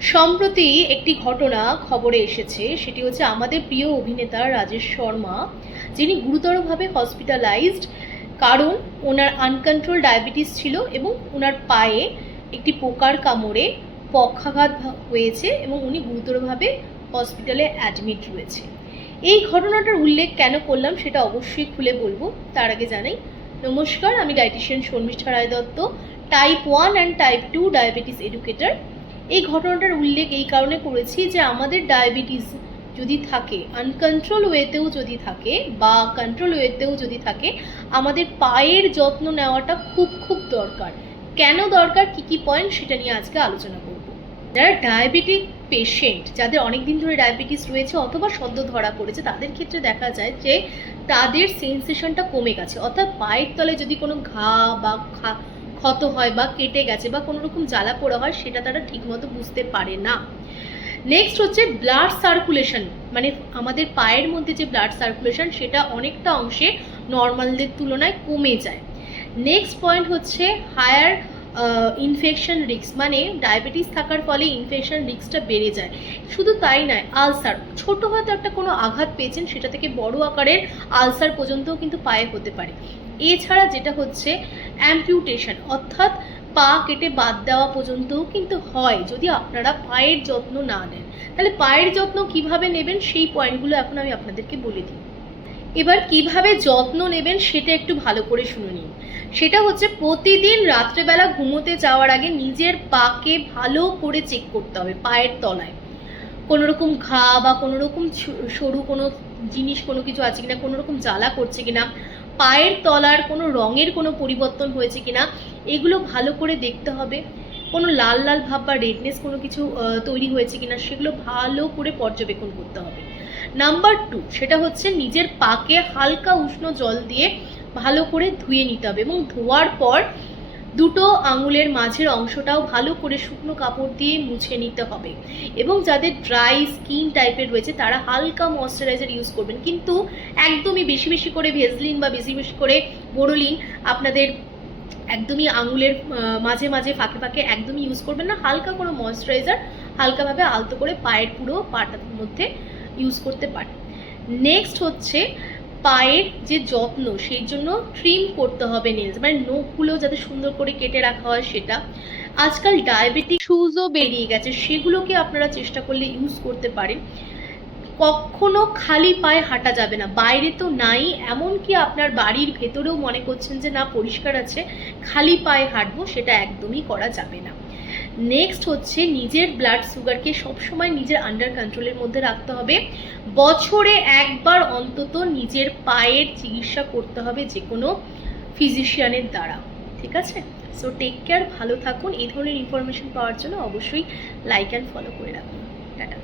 সম্প্রতি একটি ঘটনা খবরে এসেছে, সেটি হচ্ছে আমাদের প্রিয় অভিনেতা রাজেশ শর্মা, যিনি গুরুতরভাবে হসপিটালাইজড, কারণ ওনার আনকন্ট্রোল ডায়াবেটিস ছিল এবং ওনার পায়ে একটি পোকার কামড়ে পক্ষাঘাত হয়েছে এবং উনি গুরুতরভাবে হসপিটালে অ্যাডমিট রয়েছে। এই ঘটনাটার উল্লেখ কেন করলাম সেটা অবশ্যই খুলে বলবো। তার আগে জানাই, নমস্কার, আমি dietitian Sharmistha Roy Dutta, type 1 and type 2 diabetes educator. এই ঘটনাটার উল্লেখ এই কারণে করেছি যে আমাদের ডায়াবেটিস যদি থাকে, আনকন্ট্রোল ওয়েতেও যদি থাকে বা কন্ট্রোল ওয়েতেও যদি থাকে, আমাদের পায়ের যত্ন নেওয়াটা খুব খুব দরকার। কেন দরকার, কী কী পয়েন্ট, সেটা নিয়ে আজকে আলোচনা করব। যারা ডায়াবেটিক পেশেন্ট, যাদের অনেক দিন ধরে ডায়াবেটিস রয়েছে অথবা সদ্য ধরা পড়েছে, তাদের ক্ষেত্রে দেখা যায় যে তাদের সেন্সেশনটা কমে গেছে, অর্থাৎ পায়ের তলে যদি কোনো ঘা বা ক্ষত হয় বা কেটে গেছে বা কোনো রকম জ্বালা পোড়া হয়, সেটা তারা ঠিকমতো বুঝতে পারে না। নেক্সট হচ্ছে ব্লাড সার্কুলেশন, মানে আমাদের পায়ের মধ্যে যে ব্লাড সার্কুলেশন সেটা অনেকটা অংশে নর্মালদের তুলনায় কমে যায়। নেক্সট পয়েন্ট হচ্ছে হায়ার ইনফেকশন রিস্ক, মানে ডায়াবেটিস থাকার ফলে ইনফেকশন রিস্কটা বেড়ে যায়। শুধু তাই নয়, আলসার, ছোট হয়তো একটা কোনো আঘাত পেয়েছেন, সেটা থেকে বড় আকারের আলসার পর্যন্তও কিন্তু পায়ে হতে পারে। এছাড়া যেটা হচ্ছে অ্যাম্পিউটেশন, অর্থাৎ পা কেটে বাদ দেওয়া পর্যন্তও কিন্তু হয় যদি আপনারা পায়ের যত্ন না নেন। তাহলে পায়ের যত্ন কিভাবে নেবেন সেই পয়েন্টগুলো এখন আমি আপনাদেরকে বলে দিই। এবার কিভাবে যত্ন নেবেন সেটা একটু ভালো করে শুনে নিন। সেটা হচ্ছে প্রতিদিন রাত্রেবেলা ঘুমোতে যাওয়ার আগে নিজের পাকে ভালো করে চেক করতে হবে, পায়ের তলায় কোনো রকম ঘা বা কোনো রকম সরু কোনো জিনিস কোনো কিছু আছে কিনা, কোনো রকম জ্বালা করছে কিনা, পায়ের তলার কোনো রঙের কোনো পরিবর্তন হয়েছে কিনা, এগুলো ভালো করে দেখতে হবে। কোনো লাল লাল ভাব বা রেডনেস কোনো কিছু তৈরি হয়েছে কিনা, সেগুলো ভালো করে পর্যবেক্ষণ করতে হবে। নাম্বার 2, সেটা হচ্ছে নিজের পাকে হালকা উষ্ণ জল দিয়ে ভালো করে ধুয়ে নিতে হবে এবং ধোয়ার পর দুটো আঙুলের মাঝের অংশটাও ভালো করে শুকনো কাপড় দিয়ে মুছে নিতে হবে। এবং যাদের ড্রাই স্কিন টাইপের রয়েছে তারা হালকা ময়শ্চারাইজার ইউজ করবেন, কিন্তু একদমই বেশি বেশি করে ভেজলিন বা বেশি বেশি করে বোরোলিন আপনাদের একদমই আঙুলের মাঝে মাঝে ফাঁকে ফাঁকে একদমই ইউজ করবেন না। হালকা কোনো ময়শ্চারাইজার হালকাভাবে আলতো করে পায়ের পুরো পাটার মধ্যে ইউজ করতে পারেন। নেক্সট হচ্ছে পায়ের যে যত্ন, সেই জন্য ট্রিম করতে হবে নেলস, মানে নখগুলো যাতে সুন্দর করে কেটে রাখা হয় সেটা। আজকাল ডায়াবেটিক শুজও বেরিয়ে গেছে, সেগুলোকে আপনারা চেষ্টা করলে ইউজ করতে পারেন। কখনো খালি পায়ে হাঁটা যাবে না, বাইরে তো নাই, এমনকি আপনার বাড়ির ভেতরেও মনে করছেন যে না পরিষ্কার আছে, খালি পায়ে হাঁটবো, সেটা একদমই করা যাবে না। নেক্সট হচ্ছে নিজের ব্লাড সুগারকে সবসময় নিজের আন্ডার কন্ট্রোলের মধ্যে রাখতে হবে। বছরে একবার অন্তত নিজের পায়ের চিকিৎসা করতে হবে যে কোনো ফিজিশিয়ানের দ্বারা, ঠিক আছে? সো টেক কেয়ার, ভালো থাকুন। এই ধরনের ইনফরমেশন পাওয়ার জন্য অবশ্যই লাইক অ্যান্ড ফলো করে রাখুন। টাটা।